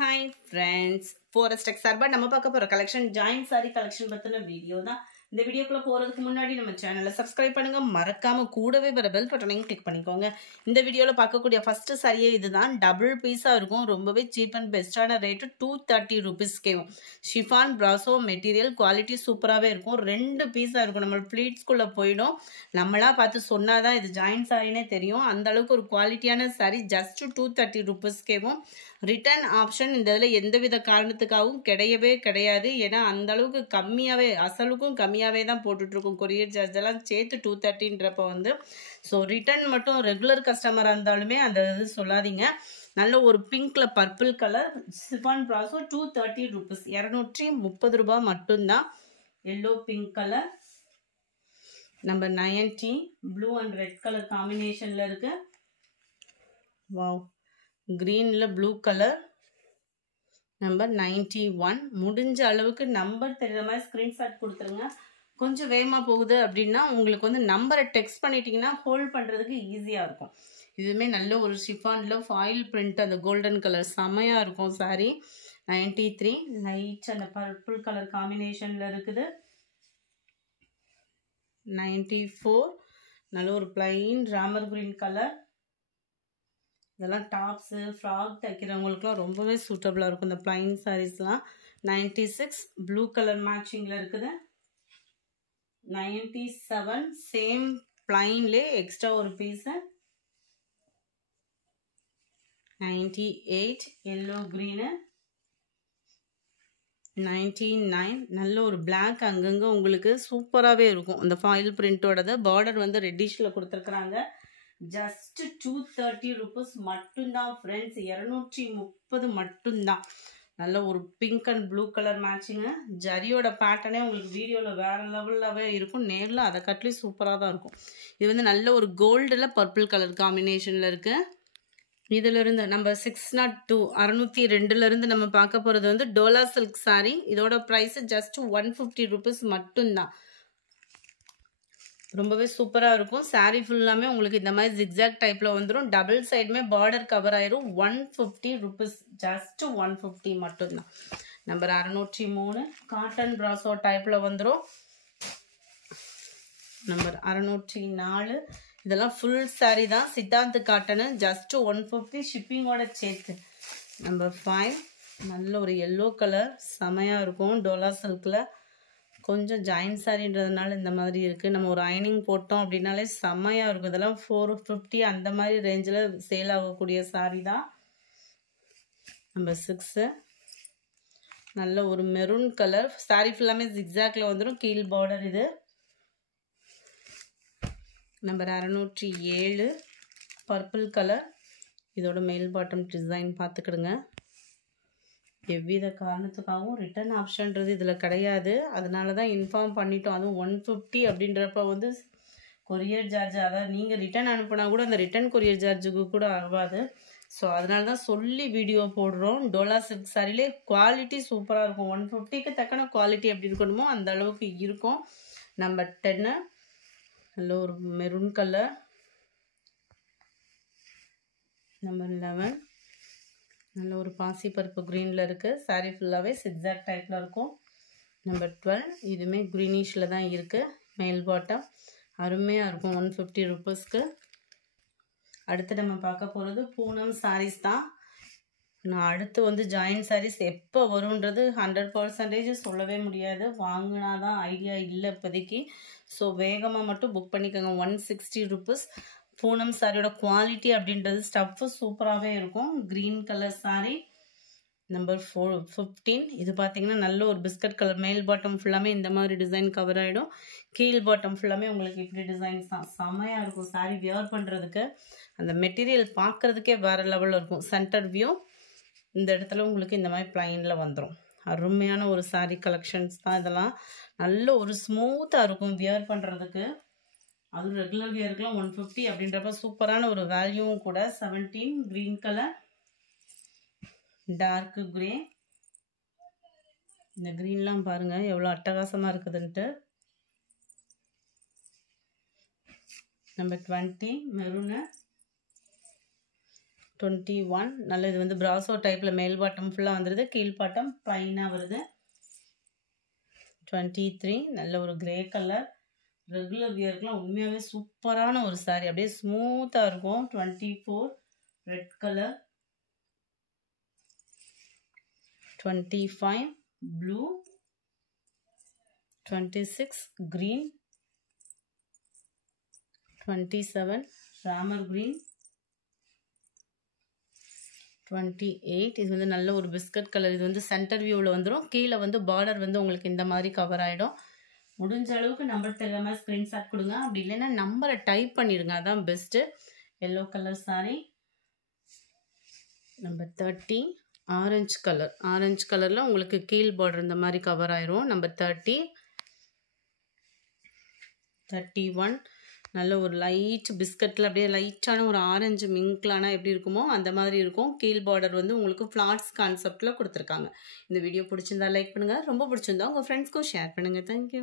Hi friends, Forest Sarba நம்ம பார்க்க போற collection joint saree collection பத்தின வீடியோ தான். இந்த வீடியோக்குள்ள போறதுக்கு முன்னாடி நம்ம சேனலை சப்ஸ்கிரைப் பண்ணுங்க, மறக்காம கூடவே வர பெல் பட்டனையும் கிளிக் பண்ணிக்கோங்க. இந்த வீடியோல பார்க்கக்கூடிய ஃபர்ஸ்ட் சாரியே இதுதான். டபுள் பீஸா இருக்கும், ரொம்பவே சீப் அண்ட் பெஸ்டான ரேட் 230 rupeesக்கே. ஷிஃபான் பிராசோ மெட்டீரியல் குவாலிட்டி சூப்பராகவே இருக்கும். 2 பீஸா இருக்கும். நம்ம ப்ளீட்ஸ்குள்ள போயிடும். நம்மளா பார்த்து சொன்னாதான் இது ஜாயிண்ட் சாரினே தெரியும். அந்த அளவுக்கு ஒரு குவாலிட்டியான சாரி. ஜஸ்ட் 230 rupeesக்கேவும். ரிட்டர்ன் ஆப்ஷன் இந்த இதில் எந்தவித காரணத்துக்காகவும் கிடையவே கிடையாது. ஏன்னா அந்த அளவுக்கு கம்மியாகவே, அசலுக்கும் கம்மியாகவே தான் போட்டுட்ருக்கோம். கொரியர் சார்ஜ் எல்லாம் சேர்த்து 230ன்றப்போ வந்து. ஸோ ரிட்டர்ன் மட்டும் ரெகுலர் கஸ்டமராக இருந்தாலுமே அந்த இது சொல்லாதீங்க. நல்ல ஒரு பிங்க்ல purple colour chiffon brasso 230 rupees, 230 ரூபாய் மட்டும்தான். Yellow pink colour number 90, blue and red colour காம்பினேஷன்ல இருக்கு. வாவ், கிரீன்ல ப்ளூ கலர் நம்பர் 91. முடிஞ்ச அளவுக்கு நம்பர் தெரியுற மாதிரி ஸ்கிரீன்ஷாட் கொடுத்துருங்க. கொஞ்சம் வேகமாக போகுது அப்படின்னா உங்களுக்கு வந்து நம்பரை டெக்ஸ்ட் பண்ணிட்டீங்கன்னா ஹோல்ட் பண்ணுறதுக்கு ஈஸியாக இருக்கும். இதுவுமே நல்ல ஒரு ஷிஃபானில் ஃபாயில் பிரிண்ட், அந்த கோல்டன் கலர் செமையாக இருக்கும் சாரி. 93 லைட் அந்த பர்பிள் கலர் காம்பினேஷனில் இருக்குது. 94 நல்ல ஒரு பிளைன் ராமர் கிரீன் கலர். இதெல்லாம் டாப்ஸு ஃப்ராக் தைக்கிறவங்களுக்குலாம் ரொம்பவே சூட்டபுளாக இருக்கும் இந்த பிளைன் சாரீஸ்லாம். 96 ப்ளூ கலர் மேட்சிங்கில் இருக்குது. 97 சேம் பிளைன்லே எக்ஸ்ட்ரா ஒரு பீஸு. 98 yellow green. 99 நல்ல ஒரு பிளாக், அங்கங்கே உங்களுக்கு சூப்பராகவே இருக்கும். அந்த ஃபாயில் பிரிண்டோடது பார்டர் வந்து ரெட்டிஷில் கொடுத்துருக்குறாங்க. ஜஸ்ட் 230 rupees மட்டும்தான் ஃப்ரெண்ட்ஸ். 230 மட்டும்தான். நல்ல ஒரு pink and blue colour matching. ஜரியோட பேட்டர்னே உங்களுக்கு வீடியோவில் வேறு லெவல்லாகவே இருக்கும். நேரில் அதை கட்லேயும் சூப்பராக தான் இருக்கும். இது வந்து நல்ல ஒரு கோல்டில் பர்பிள் கலர் காம்பினேஷனில் இருக்குது. இதிலிருந்து நம்ம 602 602 நம்ம பார்க்க போகிறது வந்து டோலா சில்க் சாரீ. இதோட ப்ரைஸ் ஜஸ்ட் 150 rupees மட்டும்தான். ரொம்பவே சூப்பராக இருக்கும். சாரீ ஃபுல்லாமே உங்களுக்கு இந்த மாதிரி ஜிக்ஸாக் டைப்பில் வந்துடும். டபுள் சைடுமே பார்டர் கவர் ஆயிரும். 150 rupees, ஜஸ்ட் 150 மட்டும்தான். நம்பர் 603 காட்டன் பிராசோ டைப்பில் வந்துடும். நம்பர் 604 இதெல்லாம் ஃபுல் சாரீ தான். சித்தாந்த் காட்டனு. ஜஸ்ட் 150 ஷிப்பிங்கோட சேர்த்து. நம்பர் 5 நல்ல ஒரு எல்லோ கலர் செமையாக இருக்கும். டோலா சில்கில் கொஞ்சம் ஜாயின்ட் சாரின்றதுனால இந்த மாதிரி இருக்குது. நம்ம ஒரு அயனிங் போட்டோம் அப்படின்னாலே செம்மையாக இருக்கும். இதெல்லாம் 450 அந்த மாதிரி ரேஞ்சில் சேல் ஆகக்கூடிய சாரீ தான். நம்பர் 6 நல்ல ஒரு மெரூன் கலர். சாரீ ஃபுல்லாமே ஜிக்ஸாக்ல வந்துடும். கீழ் பார்டர் இது. Number 607 purple colour. இதோட மேல் பாட்டம் டிசைன் பார்த்துக்கிடுங்க. எவ்வித காரணத்துக்காகவும் ரிட்டர்ன் ஆப்ஷன்றது இதில் கிடையாது. அதனால தான் இன்ஃபார்ம் பண்ணிட்டோம். அதுவும் 150 அப்படின்றப்ப வந்து கொரியர் சார்ஜ், அதாவது நீங்கள் ரிட்டர்ன் அனுப்புனா கூட அந்த ரிட்டர்ன் கொரியர் சார்ஜுக்கு கூட ஆகாது. ஸோ அதனால தான் சொல்லி வீடியோ போடுறோம். டோலா சில்க் சாரிலே குவாலிட்டி சூப்பராக இருக்கும். 150க்கு தக்கன குவாலிட்டி எப்படி இருக்கணுமோ அந்த அளவுக்கு இருக்கும். நம்பர் 10 நல்ல ஒரு மெரூன் கலர். நம்பர் 11 நல்ல ஒரு பாசி பருப்பு க்ரீனில் இருக்குது. சாரீ ஃபுல்லாகவே சிக்ஸாக் டைப்பில் இருக்கும். நம்பர் 12 இதுவுமே க்ரீனிஷில் தான் இருக்குது. மேல் பாட்டம் அருமையாக இருக்கும். 150 rupeesக்கு. அடுத்து நம்ம பார்க்க போகிறது பூனம் சாரீஸ் தான். நான் அடுத்து வந்து ஜாயின்ட் சாரீஸ் எப்போ வரும்ன்றது 100% சொல்லவே முடியாது. வாங்கினா தான் ஐடியா இல்லை இப்போதைக்கு. ஸோ வேகமாக மட்டும் புக் பண்ணிக்கோங்க. 160 rupees பூனம் சாரியோட குவாலிட்டி அப்படின்றது ஸ்டஃப்பு சூப்பராகவே இருக்கும். Green colour sari. நம்பர் 15 இது பார்த்தீங்கன்னா நல்ல ஒரு பிஸ்கட் கலர். மேல் பாட்டம் ஃபுல்லாமே இந்த மாதிரி டிசைன் கவர் ஆகிடும். கீழ் பாட்டம் ஃபுல்லாமே உங்களுக்கு இப்படி டிசைன்ஸ் தான். செமையாக இருக்கும் சாரீ வியர் பண்ணுறதுக்கு. அந்த மெட்டீரியல் பார்க்குறதுக்கே வேறு லெவலில் இருக்கும். சென்டர் வியூ இந்த இடத்துல உங்களுக்கு இந்த மாதிரி பிளைனில் வந்துடும். அருமையான ஒரு சாரீ கலெக்ஷன்ஸ் தான் இதெல்லாம். நல்ல ஒரு ஸ்மூத்தாக இருக்கும் வியர் பண்ணுறதுக்கு. அதுவும் ரெகுலர் வியருக்குலாம் 150 அப்படின்றப்ப சூப்பரான ஒரு வேல்யூவும் கூட. 17 க்ரீன் கலர், டார்க் கிரே. இந்த க்ரீன்லாம் பாருங்கள் எவ்வளோ அட்டகாசமாக இருக்குதுன்ட்டு. Number 20 maroon. 21 நல்ல இது வந்து பிராசோ டைப்பில் மேல் பாட்டம் ஃபுல்லாக வந்துடுது, கீழ் பாட்டம் ப்ளைனாக வருது. 23 நல்ல ஒரு கிரே கலர், ரெகுலர் வியருக்குலாம் உண்மையாகவே சூப்பரான ஒரு சாரீ, அப்படியே ஸ்மூத்தாக இருக்கும். 24 red colour, 25 blue, 26 green, 27 Ramar green, 28 இது வந்து நல்ல ஒரு பிஸ்கட் கலர். இது வந்து சென்டர் வியூவில் வந்துடும், கீழே வந்து பார்டர் வந்து உங்களுக்கு இந்த மாதிரி கவர் ஆகிடும். முடிஞ்ச அளவுக்கு நம்பர் தெரியாமல் ஸ்க்ரீன்ஷாட் கொடுங்க, அப்படி இல்லைன்னா நம்பரை டைப் பண்ணிடுங்க, அதான் best. Yellow colour sorry. Number 30 orange colour, orange கலரில் உங்களுக்கு கீழ் பார்டர் இந்த மாதிரி கவர் ஆயிரும். நம்பர் 30. 31 நல்ல ஒரு லைட் பிஸ்கட்டில் அப்படியே லைட்டான ஒரு ஆரஞ்சு மிங்க்லானா எப்படி இருக்குமோ அந்த மாதிரி இருக்கும். கீழ் பார்டர் வந்து உங்களுக்கு ஃப்ளாட்ஸ் கான்செப்டில் கொடுத்துருக்காங்க. இந்த வீடியோ பிடிச்சிருந்தா லைக் பண்ணுங்கள், ரொம்ப பிடிச்சிருந்தா உங்கள் ஃப்ரெண்ட்ஸ்க்கும் ஷேர் பண்ணுங்கள். தேங்க்யூ.